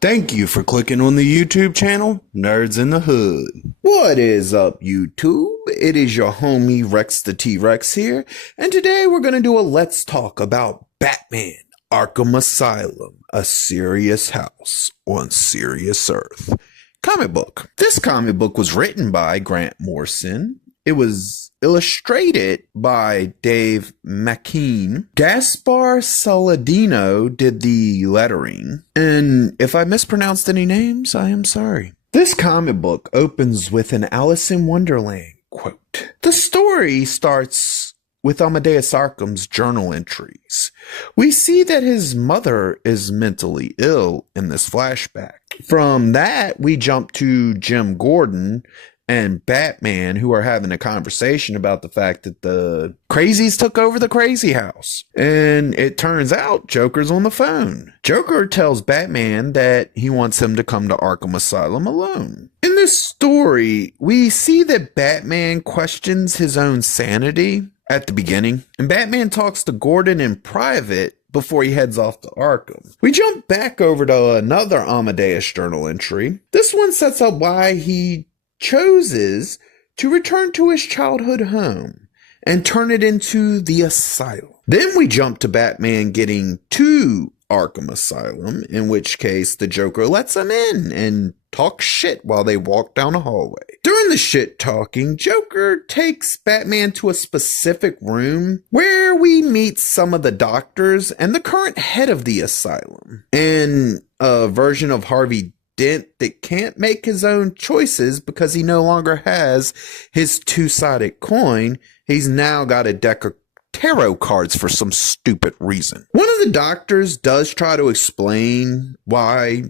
Thank you for clicking on the YouTube channel, Nerds in the Hood. What is up, YouTube? It is your homie Rex the T-Rex here, and today we're going to do a Let's Talk about Batman Arkham Asylum, a serious house on serious earth. Comic book. This comic book was written by Grant Morrison. It was illustrated by Dave McKean. Gaspar Saladino did the lettering. And if I mispronounced any names, I am sorry. This comic book opens with an Alice in Wonderland quote. The story starts with Amadeus Arkham's journal entries. We see that his mother is mentally ill in this flashback. From that, we jump to Jim Gordon and Batman, who are having a conversation about the fact that the crazies took over the crazy house. And it turns out Joker's on the phone. Joker tells Batman that he wants him to come to Arkham Asylum alone. In this story, we see that Batman questions his own sanity at the beginning, and Batman talks to Gordon in private before he heads off to Arkham. We jump back over to another Amadeus journal entry. This one sets up why he chooses to return to his childhood home and turn it into the asylum. Then we jump to Batman getting to Arkham Asylum, in which case the Joker lets him in and talks shit while they walk down a hallway. During the shit talking, Joker takes Batman to a specific room where we meet some of the doctors and the current head of the asylum, and a version of Harvey Dent that can't make his own choices because he no longer has his two-sided coin. He's now got a deck of tarot cards for some stupid reason. One of the doctors does try to explain why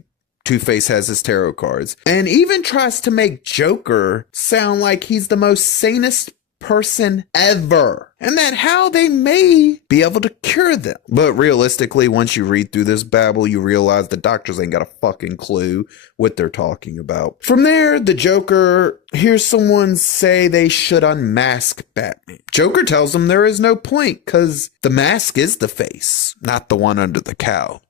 Two-Face has his tarot cards, and even tries to make Joker sound like he's the most sanest person ever, and that how they may be able to cure them. But realistically, once you read through this babble, you realize the doctors ain't got a fucking clue what they're talking about. From there, the Joker hears someone say they should unmask Batman. Joker tells them there is no point because the mask is the face, not the one under the cowl.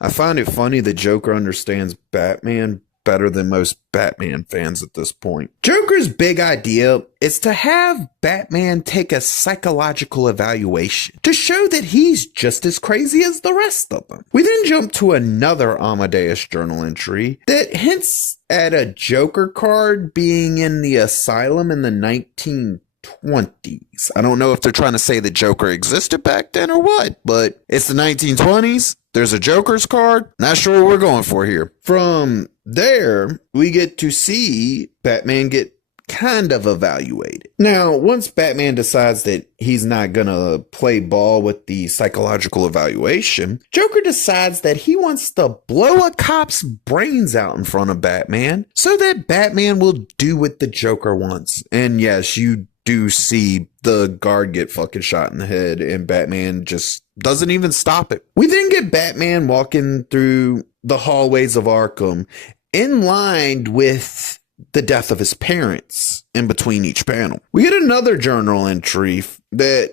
I find it funny that Joker understands Batman better than most Batman fans at this point. Joker's big idea is to have Batman take a psychological evaluation to show that he's just as crazy as the rest of them. We then jump to another Amadeus journal entry that hints at a Joker card being in the asylum in the 1920s. I don't know if they're trying to say that Joker existed back then or what, but it's the 1920s. There's a Joker's card. Not sure what we're going for here. From there, we get to see Batman get kind of evaluated. Now, once Batman decides that he's not gonna play ball with the psychological evaluation, Joker decides that he wants to blow a cop's brains out in front of Batman so that Batman will do what the Joker wants. And yes, you do see the guard get fucking shot in the head, and Batman just doesn't even stop it. We then get Batman walking through the hallways of Arkham in line with the death of his parents in between each panel. We get another journal entry that's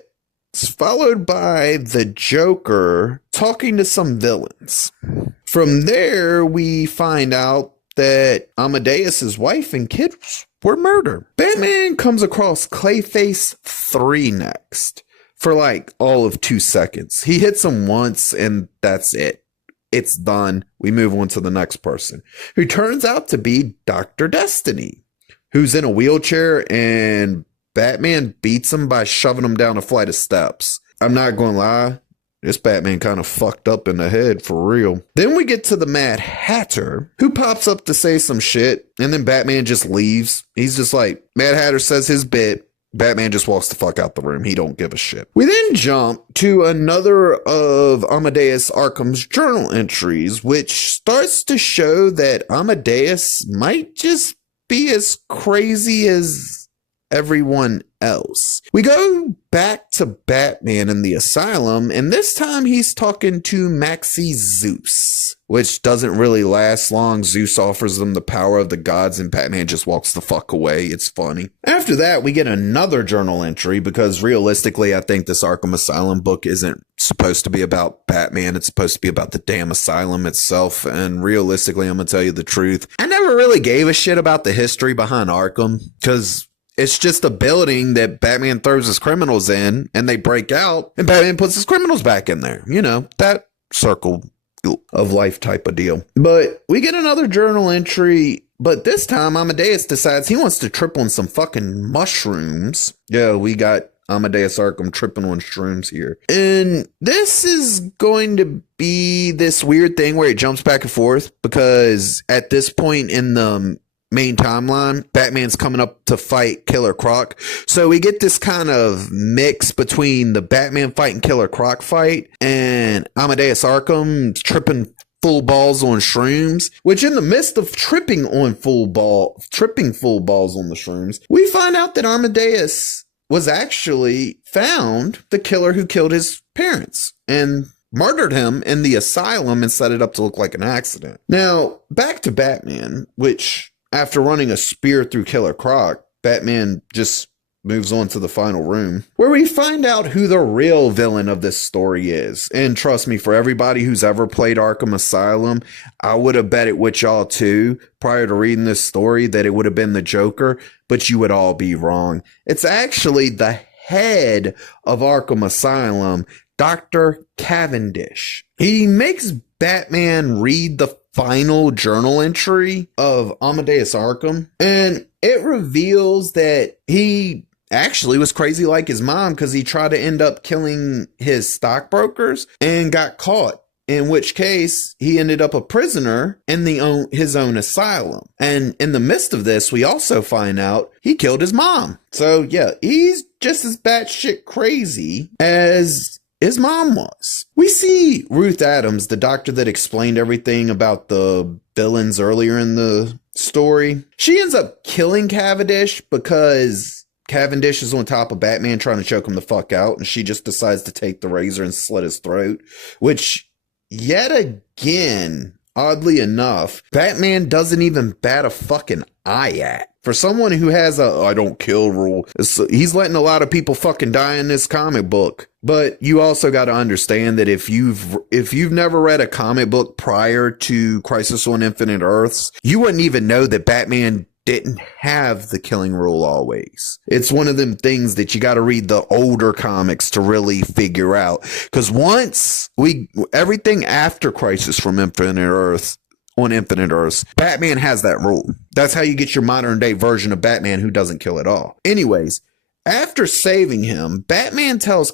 followed by the Joker talking to some villains. From there, we find out that Amadeus's wife and kids were murdered. Batman comes across Clayface 3 next for like all of 2 seconds. He hits him once and that's it. It's done. We move on to the next person, who turns out to be Dr. Destiny, who's in a wheelchair, and Batman beats him by shoving him down a flight of steps. I'm not going to lie. This Batman kind of fucked up in the head for real. Then we get to the Mad Hatter, who pops up to say some shit, and then Batman just leaves. He's just like, Mad Hatter says his bit. Batman just walks the fuck out the room. He don't give a shit. We then jump to another of Amadeus Arkham's journal entries, which starts to show that Amadeus might just be as crazy as everyone else. We go back to Batman in the asylum, and this time he's talking to Maxie Zeus, which doesn't really last long. Zeus offers them the power of the gods, and Batman just walks the fuck away. It's funny. After that, we get another journal entry, because realistically, I think this Arkham Asylum book isn't supposed to be about Batman. It's supposed to be about the damn asylum itself, and realistically, I'm gonna tell you the truth, I never really gave a shit about the history behind Arkham, because it's just a building that Batman throws his criminals in, and they break out, and Batman puts his criminals back in there. You know, that circle of life type of deal. But we get another journal entry, but this time Amadeus decides he wants to trip on some fucking mushrooms. Yeah, we got Amadeus Arkham tripping on shrooms here. And this is going to be this weird thing where it jumps back and forth, because at this point in the main timeline, Batman's coming up to fight Killer Croc. So we get this kind of mix between the Batman fighting Killer Croc fight and Amadeus Arkham tripping full balls on shrooms, which in the midst of tripping full balls on the shrooms, we find out that Amadeus was actually found the killer who killed his parents and murdered him in the asylum and set it up to look like an accident. Now, back to Batman, which after running a spear through Killer Croc, Batman just moves on to the final room, where we find out who the real villain of this story is. And trust me, for everybody who's ever played Arkham Asylum, I would have bet it with y'all too, prior to reading this story, that it would have been the Joker, but you would all be wrong. It's actually the head of Arkham Asylum, Dr. Cavendish. He makes Batman read the final journal entry of Amadeus Arkham, and it reveals that he actually was crazy like his mom, because he tried to end up killing his stockbrokers and got caught, in which case he ended up a prisoner in his own asylum. And in the midst of this, we also find out he killed his mom. So yeah, he's just as batshit crazy as his mom was. We see Ruth Adams, the doctor that explained everything about the villains earlier in the story. She ends up killing Cavendish because Cavendish is on top of Batman trying to choke him the fuck out, and she just decides to take the razor and slit his throat, which, yet again, oddly enough, Batman doesn't even bat a fucking eye at. For someone who has a I don't kill rule, he's letting a lot of people fucking die in this comic book. But you also got to understand that if you've never read a comic book prior to Crisis on Infinite Earths, you wouldn't even know that Batman didn't have the killing rule always. It's one of them things that you got to read the older comics to really figure out. Because everything after Crisis from Infinite Earths, on Infinite Earths, Batman has that rule. That's how you get your modern day version of Batman who doesn't kill at all. Anyways, after saving him, Batman tells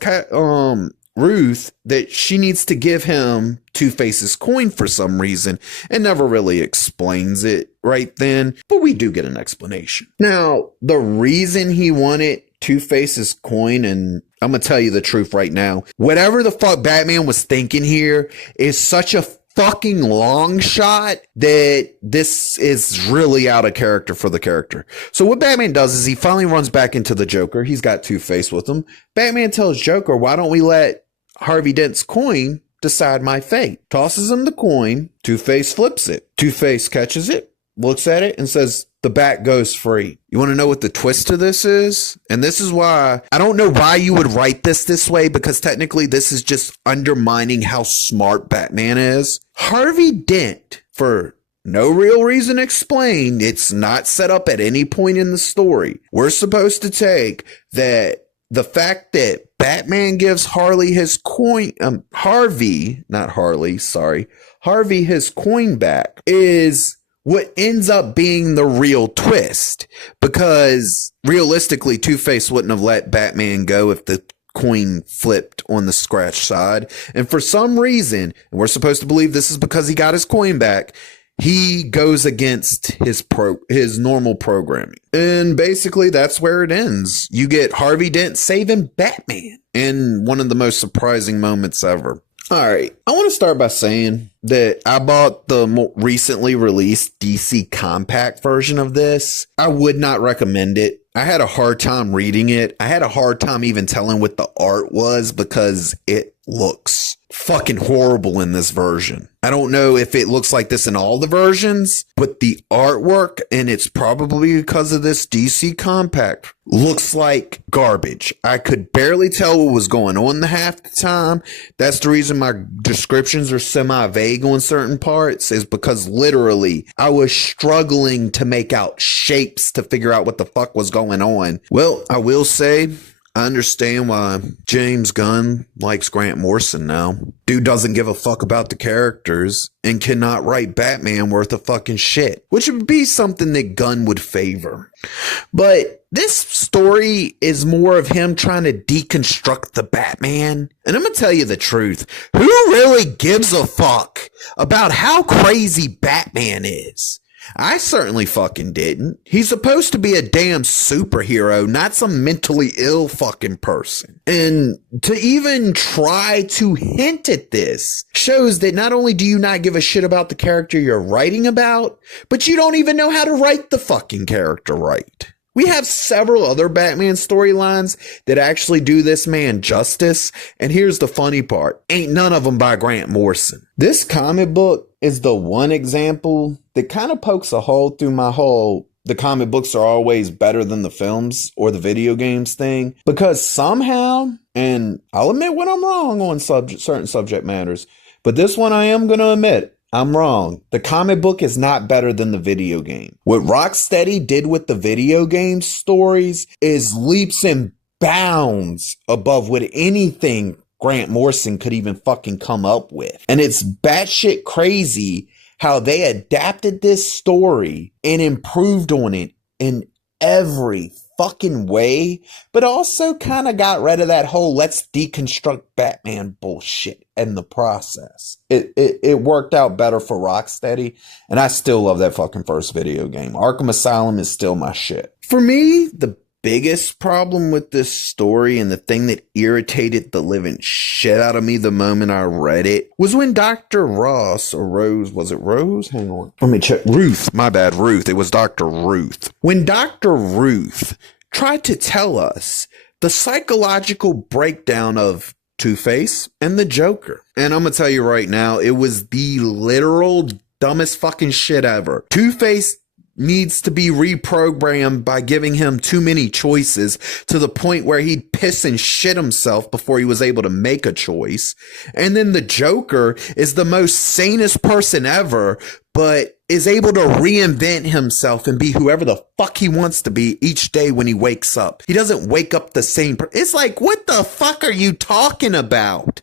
Ruth that she needs to give him Two-Face's coin for some reason, and never really explains it right then, but we do get an explanation. Now, the reason he wanted Two-Face's coin, and I'm gonna tell you the truth right now, whatever the fuck Batman was thinking here is such a fucking long shot that this is really out of character for the character. So what Batman does is he finally runs back into the Joker. He's got Two-Face with him. Batman tells Joker, why don't we let Harvey Dent's coin decide my fate? Tosses him the coin. Two-Face flips it. Two-Face catches it, looks at it, and says, the bat goes free. You want to know what the twist to this is? And this is why I don't know why you would write this way, because technically this is just undermining how smart Batman is. Harvey Dent, for no real reason explained, it's not set up at any point in the story. We're supposed to take that the fact that Batman gives Harvey his coin back is what ends up being the real twist, because realistically, Two-Face wouldn't have let Batman go if the coin flipped on the scratch side. And for some reason, and we're supposed to believe this is because he got his coin back, he goes against his normal programming. And basically that's where it ends. You get Harvey Dent saving Batman in one of the most surprising moments ever. All right, I want to start by saying that I bought the more recently released DC Compact version of this. I would not recommend it. I had a hard time reading it. I had a hard time even telling what the art was because it looks fucking horrible in this version. I don't know if it looks like this in all the versions, but the artwork, and it's probably because of this DC Compact, looks like garbage. I could barely tell what was going on the half the time. That's the reason my descriptions are semi-vague on certain parts, is because literally I was struggling to make out shapes to figure out what the fuck was going on. Well, I will say, I understand why James Gunn likes Grant Morrison now. Dude doesn't give a fuck about the characters and cannot write Batman worth of fucking shit, which would be something that Gunn would favor. But this story is more of him trying to deconstruct the Batman. And I'm going to tell you the truth. Who really gives a fuck about how crazy Batman is? I certainly fucking didn't. He's supposed to be a damn superhero, not some mentally ill fucking person. And to even try to hint at this shows that not only do you not give a shit about the character you're writing about, but you don't even know how to write the fucking character right. We have several other Batman storylines that actually do this man justice. And here's the funny part. Ain't none of them by Grant Morrison. This comic book is the one example that kind of pokes a hole through my whole the comic books are always better than the films or the video games thing. Because somehow, and I'll admit when I'm wrong on certain subject matters, but this one I am going to admit, I'm wrong. The comic book is not better than the video game. What Rocksteady did with the video game stories is leaps and bounds above what anything Grant Morrison could even fucking come up with. And it's batshit crazy how they adapted this story and improved on it in every fucking way, but also kind of got rid of that whole let's deconstruct Batman bullshit in the process. It worked out better for Rocksteady, and I still love that fucking first video game. Arkham Asylum is still my shit. For me, the biggest problem with this story and the thing that irritated the living shit out of me the moment I read it was when Dr. Ross or Rose, was it Rose? Hang on. Let me check. Ruth. My bad, Ruth. It was Dr. Ruth. When Dr. Ruth tried to tell us the psychological breakdown of Two-Face and the Joker. And I'm going to tell you right now, it was the literal dumbest fucking shit ever. Two-Face needs to be reprogrammed by giving him too many choices to the point where he'd piss and shit himself before he was able to make a choice. And then the Joker is the most sanest person ever, but is able to reinvent himself and be whoever the fuck he wants to be each day when he wakes up. He doesn't wake up the same It's like, what the fuck are you talking about?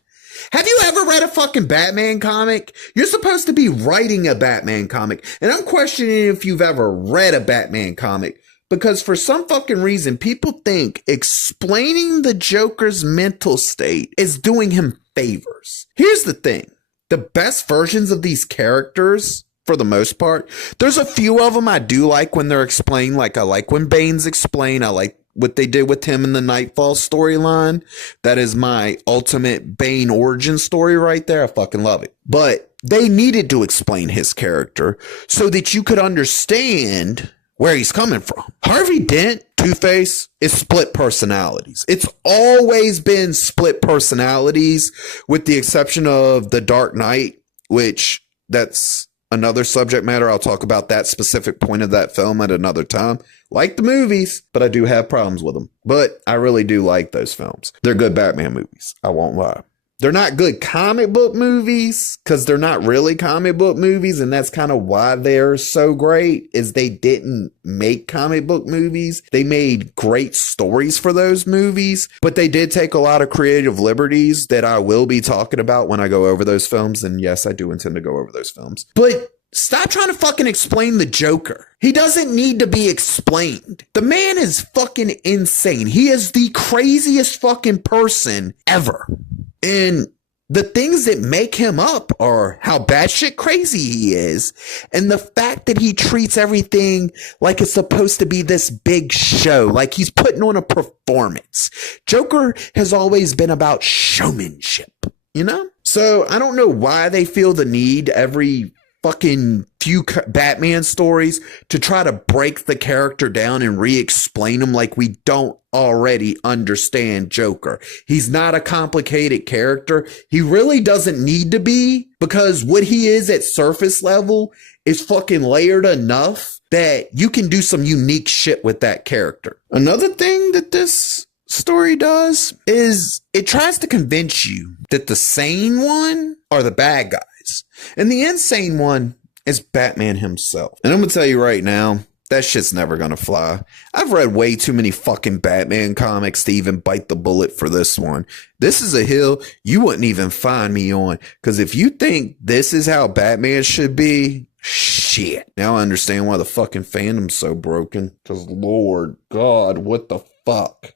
Have you ever read a fucking Batman comic? You're supposed to be writing a Batman comic. And I'm questioning if you've ever read a Batman comic. Because for some fucking reason, people think explaining the Joker's mental state is doing him favors. Here's the thing. The best versions of these characters, for the most part, there's a few of them I do like when they're explained. Like I like when Bane's explained. I like what they did with him in the Nightfall storyline. That is my ultimate Bane origin story right there. I fucking love it. But they needed to explain his character so that you could understand where he's coming from. Harvey Dent, Two-Face, is split personalities. It's always been split personalities with the exception of The Dark Knight, which that's another subject matter. I'll talk about that specific point of that film at another time. Like the movies, but I do have problems with them. But I really do like those films. They're good Batman movies. I won't lie. They're not good comic book movies because they're not really comic book movies. And that's kind of why they're so great is they didn't make comic book movies. They made great stories for those movies, but they did take a lot of creative liberties that I will be talking about when I go over those films. And yes, I do intend to go over those films. But stop trying to fucking explain the Joker. He doesn't need to be explained. The man is fucking insane. He is the craziest fucking person ever. And the things that make him up are how batshit crazy he is and the fact that he treats everything like it's supposed to be this big show, like he's putting on a performance. Joker has always been about showmanship, you know? So I don't know why they feel the need every fucking few Batman stories to try to break the character down and re-explain him like we don't already understand Joker. He's not a complicated character. He really doesn't need to be, because what he is at surface level is fucking layered enough that you can do some unique shit with that character. Another thing that this story does is it tries to convince you that the sane one are the bad guys and the insane one is Batman himself. And I'm gonna tell you right now, that shit's never gonna fly. I've read way too many fucking Batman comics to even bite the bullet for this one. This is a hill you wouldn't even find me on, because if you think this is how Batman should be, shit. Now I understand why the fucking fandom's so broken, because Lord God, what the fuck?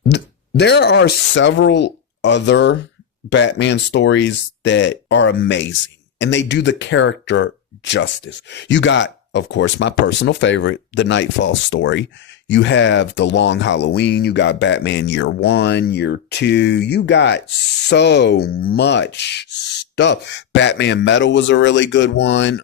There are several other Batman stories that are amazing, and they do the character justice. You got, of course, my personal favorite, the Nightfall story. You have The Long Halloween. You got Batman Year 1, Year 2. You got so much stuff. Batman Metal was a really good one.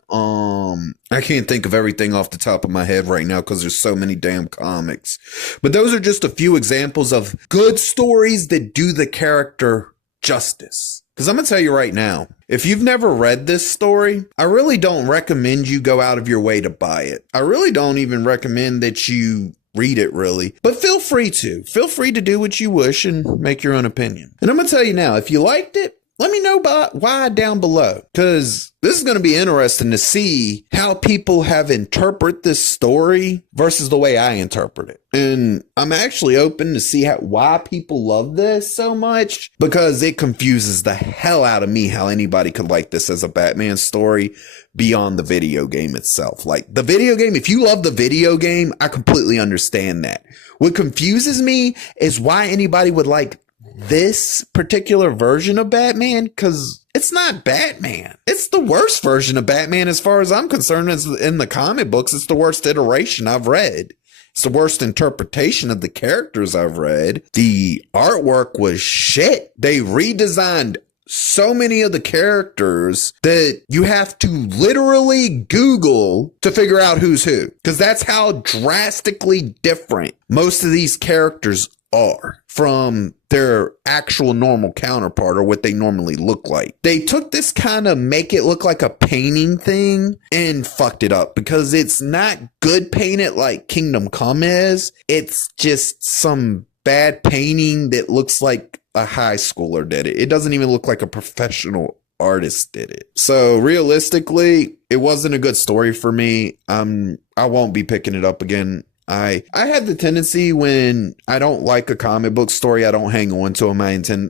I can't think of everything off the top of my head right now because there's so many damn comics. But those are just a few examples of good stories that do the character justice. Because I'm going to tell you right now, if you've never read this story, I really don't recommend you go out of your way to buy it. I really don't even recommend that you read it, really. But feel free to. Feel free to do what you wish and make your own opinion. And I'm going to tell you now, if you liked it, let me know why down below, because this is going to be interesting to see how people have interpreted this story versus the way I interpret it. And I'm actually open to see why people love this so much, because it confuses the hell out of me how anybody could like this as a Batman story beyond the video game itself. Like the video game, if you love the video game, I completely understand that. What confuses me is why anybody would like this particular version of Batman, because it's not Batman. It's the worst version of Batman as far as I'm concerned. In the comic books, it's the worst iteration I've read. It's the worst interpretation of the characters I've read. The artwork was shit. They redesigned so many of the characters that you have to literally Google to figure out who's who, because that's how drastically different most of these characters are from their actual normal counterpart or what they normally look like. They took this kind of make it look like a painting thing and fucked it up, because it's not good painted like Kingdom Come is. It's just some bad painting that looks like a high schooler did it. It doesn't even look like a professional artist did it. So realistically, it wasn't a good story for me. I won't be picking it up again. I have the tendency, when I don't like a comic book story, I don't hang on to them.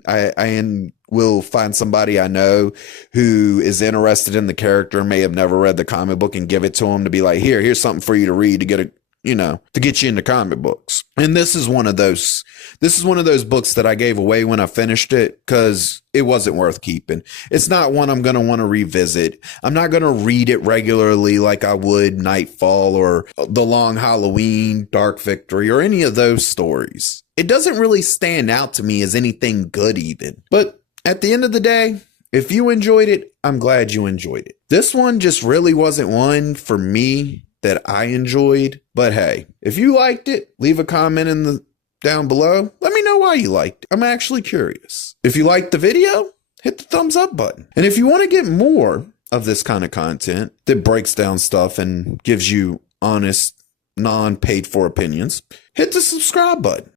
I will find somebody I know who is interested in the character, may have never read the comic book, and give it to them to be like, here's something for you to read to get to get you into comic books. And this is one of those books that I gave away when I finished it, because it wasn't worth keeping. It's not one I'm going to want to revisit. I'm not going to read it regularly like I would Nightfall or The Long Halloween, Dark Victory, or any of those stories. It doesn't really stand out to me as anything good even. But at the end of the day, if you enjoyed it, I'm glad you enjoyed it. This one just really wasn't one for me that I enjoyed. But hey, if you liked it, leave a comment down below. Let me know why you liked it. I'm actually curious. If you liked the video, hit the thumbs up button. And if you want to get more of this kind of content that breaks down stuff and gives you honest, non-paid for opinions, hit the subscribe button.